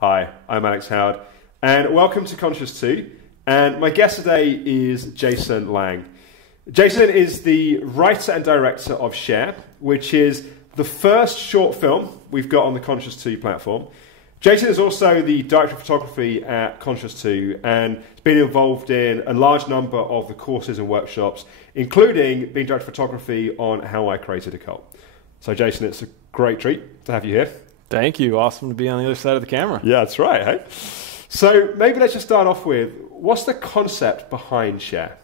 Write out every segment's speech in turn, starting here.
Hi, I'm Alex Howard, and welcome to Conscious 2. And my guest today is Jason Lange. Jason is the writer and director of Share, which is the first short film we've got on the Conscious 2 platform. Jason is also the director of photography at Conscious 2 and has been involved in a large number of the courses and workshops, including being director of photography on How I Created a Cult. So Jason, it's a great treat to have you here. Thank you. Awesome to be on the other side of the camera. Yeah, that's right. Hey? So maybe let's just start off with, what's the concept behind Share?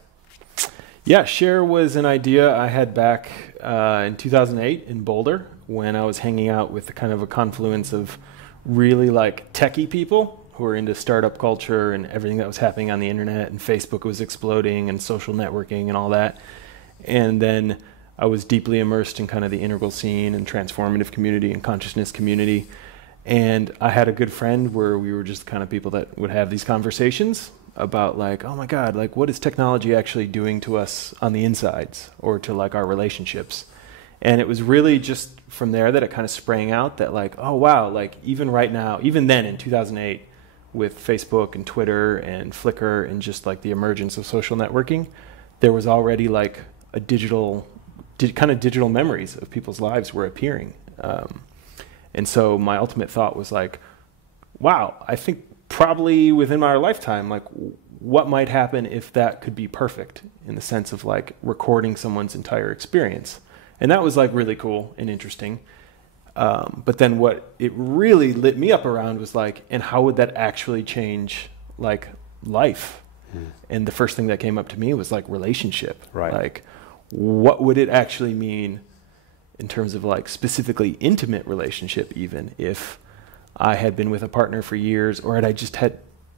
Yeah, Share was an idea I had back in 2008 in Boulder when I was hanging out with kind of a confluence of really like techie people who were into startup culture and everything that was happening on the internet, and Facebook was exploding and social networking and all that. And then I was deeply immersed in kind of the integral scene and transformative community and consciousness community. And I had a good friend where we were just kind of people that would have these conversations about like, oh my God, like what is technology actually doing to us on the insides or to like our relationships? And it was really just from there that it kind of sprang out that like, oh wow, like even right now, even then in 2008 with Facebook and Twitter and Flickr and just like the emergence of social networking, there was already like a digital memories of people's lives were appearing. And so my ultimate thought was like, wow, I think probably within our lifetime, like what might happen if that could be perfect in the sense of like recording someone's entire experience. And that was like really cool and interesting. But then what it really lit me up around was like, and how would that actually change like life? And the first thing that came up to me was like relationship, right? Like, what would it actually mean in terms of like specifically intimate relationship, even if I had been with a partner for years or had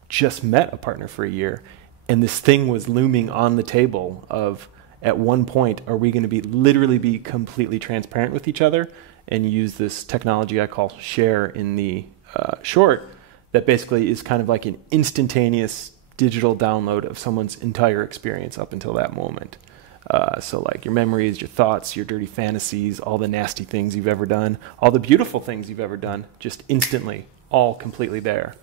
just met a partner for a year, and this thing was looming on the table of at one point, are we going to literally be completely transparent with each other and use this technology I call Share in the short that basically is kind of like an instantaneous digital download of someone's entire experience up until that moment. So like your memories, your thoughts, your dirty fantasies, all the nasty things you've ever done, all the beautiful things you've ever done, just instantly, all completely there.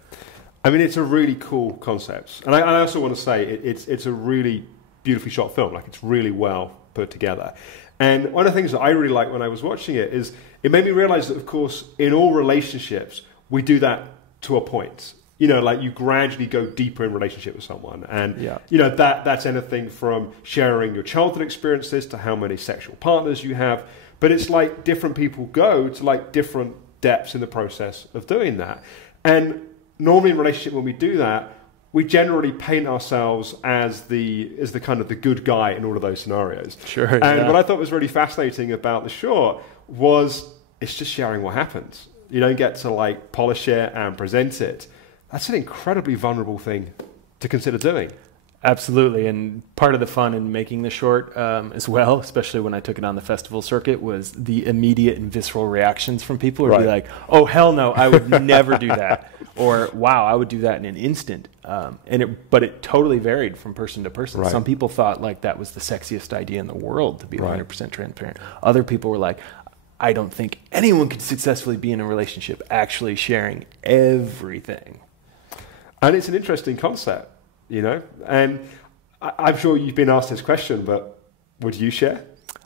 I mean, it's a really cool concept. And I also want to say it's a really beautifully shot film. Like, it's really well put together. And one of the things that I really liked when I was watching it is it made me realize that, of course, in all relationships, we do that to a point. You know, like you gradually go deeper in relationship with someone. And, you know, that's anything from sharing your childhood experiences to how many sexual partners you have. But it's like different people go to like different depths in the process of doing that. And normally in relationship, when we do that, we generally paint ourselves as the kind of the good guy in all of those scenarios. Sure. And what I thought was really fascinating about the short was it's just sharing what happens. You don't get to like polish it and present it. That's an incredibly vulnerable thing to consider doing. Absolutely, and part of the fun in making the short as well, especially when I took it on the festival circuit, was the immediate and visceral reactions from people who would be like, oh, hell no, I would never do that. Or, wow, I would do that in an instant. But it totally varied from person to person. Right. Some people thought like that was the sexiest idea in the world, to be 100% transparent. Other people were like, I don't think anyone could successfully be in a relationship actually sharing everything. And it's an interesting concept, you know, and I'm sure you've been asked this question, but would you share?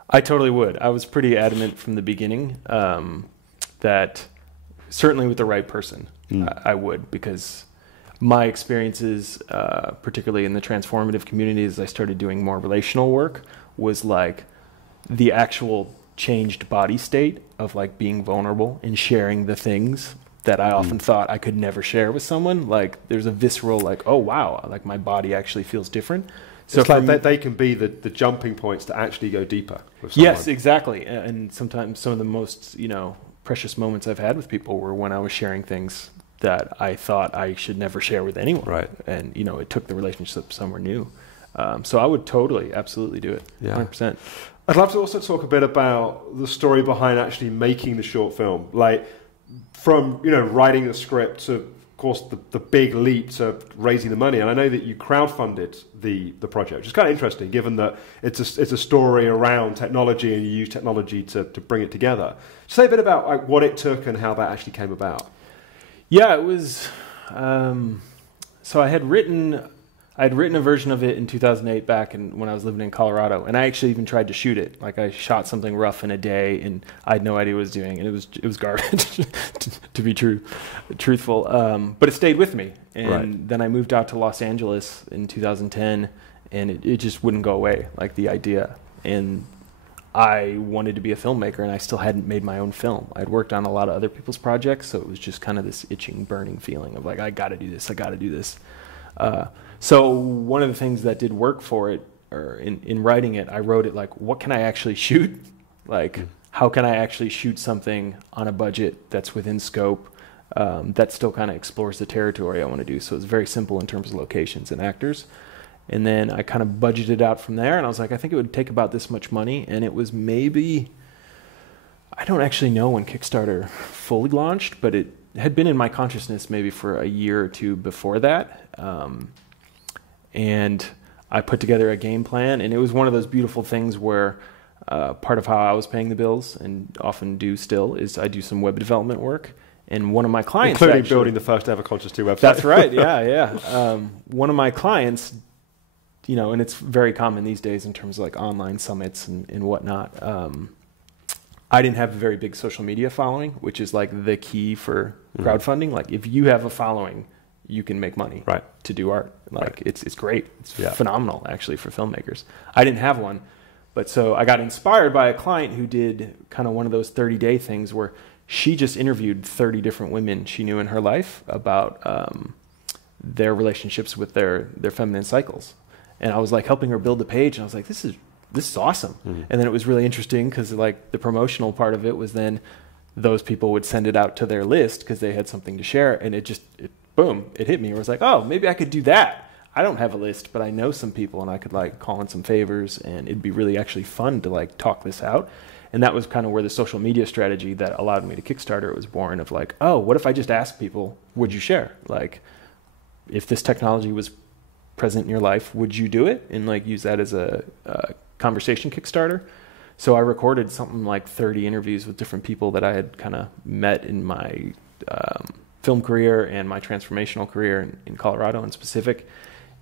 I totally would. I was pretty adamant from the beginning that certainly with the right person, I would, because my experiences, particularly in the transformative community as I started doing more relational work, was like the actual changed body state of like being vulnerable and sharing the things that I often thought I could never share with someone. Like there's a visceral like, oh wow, like my body actually feels different. So it's like they can be the jumping points to actually go deeper with someone. Yes, exactly. And sometimes some of the most, you know, precious moments I've had with people were when I was sharing things that I thought I should never share with anyone. Right. And, you know, it took the relationship somewhere new. So I would totally, absolutely do it. Yeah. 100%. I'd love to also talk a bit about the story behind actually making the short film. Like, from, you know, writing the script to, of course, the big leap to raising the money. And I know that you crowdfunded the project, which is kind of interesting, given that it's a story around technology and you use technology to bring it together. Say a bit about like what it took and how that actually came about. Yeah, it was. So I had written a version of it in 2008 back when I was living in Colorado, and I actually even tried to shoot it. Like I shot something rough in a day, and I had no idea what I was doing, and it was garbage, to be truthful. But it stayed with me, and then I moved out to Los Angeles in 2010, and it just wouldn't go away, like the idea. And I wanted to be a filmmaker, and I still hadn't made my own film. I'd worked on a lot of other people's projects, so it was just kind of this itching, burning feeling of like, I got to do this. So one of the things that did work for it, or in writing it, I wrote it like, what can I actually shoot? Like, how can I actually shoot something on a budget that's within scope, that still kind of explores the territory I want to do? So it's very simple in terms of locations and actors. And then I kind of budgeted out from there, and I was like, I think it would take about this much money. And it was maybe, I don't actually know when Kickstarter fully launched, but it had been in my consciousness maybe for a year or two before that. And I put together a game plan, and it was one of those beautiful things where part of how I was paying the bills, and often do still, is I do some web development work. And one of my clients, including building the first ever Conscious 2 website. That's right, yeah. One of my clients, and it's very common these days in terms of like online summits and whatnot. I didn't have a very big social media following, which is like the key for crowdfunding. Like if you have a following, you can make money to do art. Like it's great. It's phenomenal actually for filmmakers. I didn't have one, but so I got inspired by a client who did kind of one of those 30-day things where she just interviewed 30 different women she knew in her life about their relationships with their feminine cycles. And I was like helping her build the page, and I was like, this is awesome. And then it was really interesting because like the promotional part of it was then those people would send it out to their list because they had something to share, and boom, it hit me. It was like, oh, maybe I could do that. I don't have a list, but I know some people, and I could like call in some favors, and it'd be really actually fun to like talk this out. And that was kind of where the social media strategy that allowed me to Kickstarter was born, of like, oh, what if I just asked people, would you share? Like, if this technology was present in your life, would you do it? And like use that as a conversation Kickstarter. So I recorded something like 30 interviews with different people that I had kind of met in my film career and my transformational career in Colorado in specific.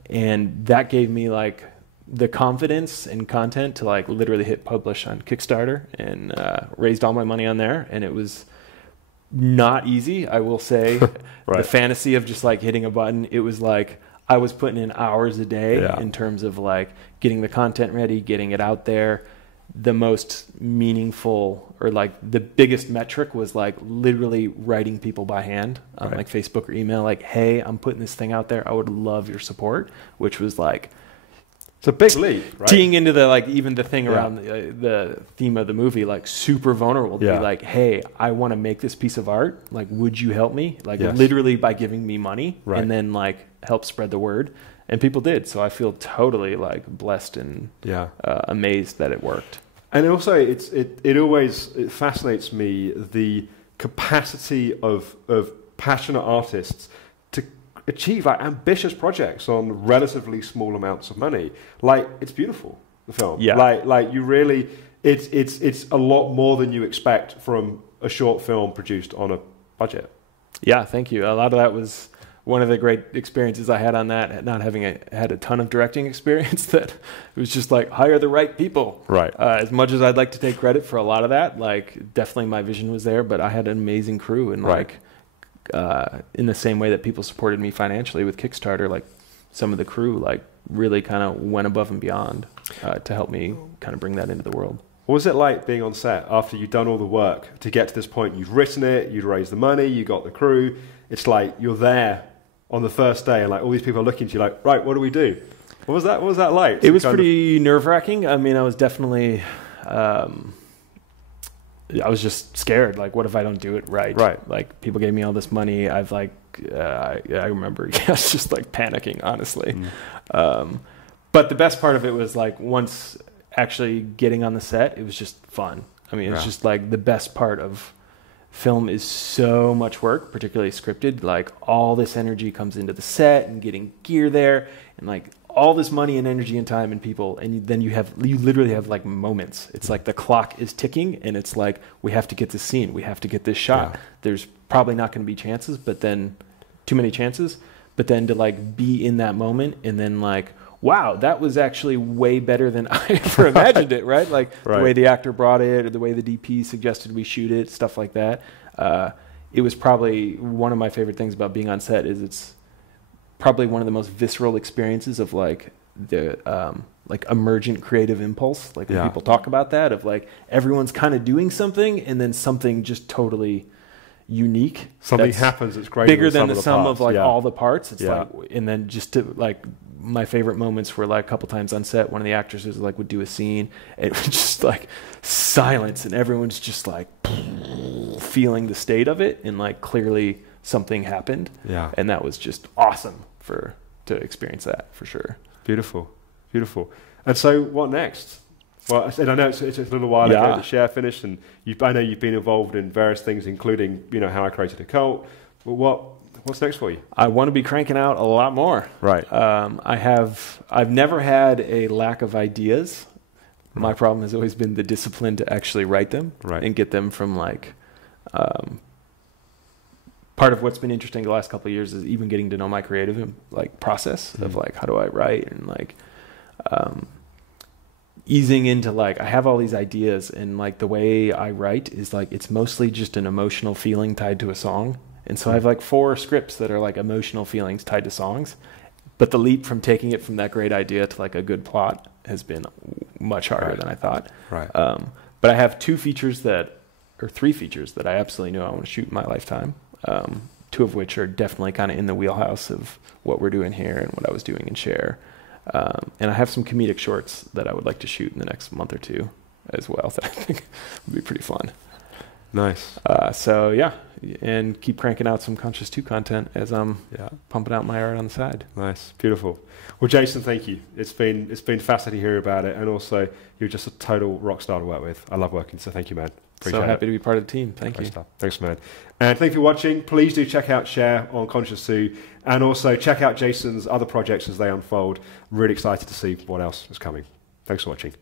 And that gave me like the confidence and content to like literally hit publish on Kickstarter, and raised all my money on there. And it was not easy, I will say. The fantasy of just like hitting a button, it was like I was putting in hours a day in terms of like getting the content ready, getting it out there. The most meaningful, or like the biggest metric, was like literally writing people by hand on like Facebook or email, like, hey, I'm putting this thing out there, I would love your support, which was like, it's a big leap, right? Teeing into the like even the thing around the theme of the movie, like super vulnerable to be like, hey, I want to make this piece of art, like would you help me, like literally by giving me money, and then like help spread the word. And people did, so I feel totally like blessed and amazed that it worked. And also it always fascinates me, the capacity of passionate artists to achieve like ambitious projects on relatively small amounts of money. Like, it's beautiful, the film. Like you really, it's a lot more than you expect from a short film produced on a budget. Yeah, thank you. A lot of that was one of the great experiences I had on that, not having had a ton of directing experience, that it was just like, hire the right people. As much as I'd like to take credit for a lot of that, like definitely my vision was there, but I had an amazing crew, and like in the same way that people supported me financially with Kickstarter, like some of the crew like really kind of went above and beyond to help me kind of bring that into the world. What was it like being on set after you'd done all the work to get to this point? You'd written it, you'd raised the money, you got the crew. It's like you're there on the first day, and like all these people are looking to you like, right, what do we do? What was that like? It was pretty nerve-wracking. I mean, I was definitely, I was just scared. Like, what if I don't do it right? Like, people gave me all this money. I've like, I remember, I was just like panicking, honestly. But the best part of it was like, once actually getting on the set, it was just fun. I mean, it's just like the best part of film is so much work, particularly scripted. Like all this energy comes into the set and getting gear there, and like all this money and energy and time and people, and then you literally have like moments. It's like the clock is ticking, and it's like, we have to get this scene, we have to get this shot. Yeah. There's probably not going to be chances, but then too many chances. But then to like be in that moment, and then like, wow, that was actually way better than I ever imagined it, right? Like the way the actor brought it, or the way the DP suggested we shoot it, stuff like that. It was probably one of my favorite things about being on set. Is it's probably one of the most visceral experiences of like the like emergent creative impulse. Like when people talk about that, of like everyone's kind of doing something, and then something just totally unique. Something happens that's greater bigger than the sum parts. of like all the parts. It's like, and then just to like, my favorite moments were like a couple times on set, one of the actresses like would do a scene, and it was just like silence, and everyone's just like feeling the state of it, and like clearly something happened. Yeah. And that was just awesome to experience that, for sure. Beautiful. Beautiful. And so what next? Well, I know it's a little while ago the Share finished, and I know you've been involved in various things, including, How I Created a Cult. Well, what's next for you? I want to be cranking out a lot more. Right. I've never had a lack of ideas. My problem has always been the discipline to actually write them and get them from like, part of what's been interesting the last couple of years is even getting to know my creative like process of like, how do I write, and like, easing into like, I have all these ideas, and like the way I write is like, it's mostly just an emotional feeling tied to a song. And so I have like 4 scripts that are like emotional feelings tied to songs, but the leap from taking it from that great idea to like a good plot has been much harder than I thought. Right. But I have 3 features that I absolutely know I want to shoot in my lifetime. 2 of which are definitely kind of in the wheelhouse of what we're doing here and what I was doing in Share. And I have some comedic shorts that I would like to shoot in the next month or 2 as well, that I think would be pretty fun. Nice. So yeah, and keep cranking out some Conscious 2 content as I'm pumping out my art on the side. Nice. Beautiful. Well, Jason, thank you. It's been fascinating to hear about it, and also you're just a total rock star to work with. I love working, so thank you, man. Appreciate so happy to be part of the team. Thank you. Stuff. Thanks, man. And thank you for watching. Please do check out Share on Conscious 2, and also check out Jason's other projects as they unfold. Really excited to see what else is coming. Thanks for watching.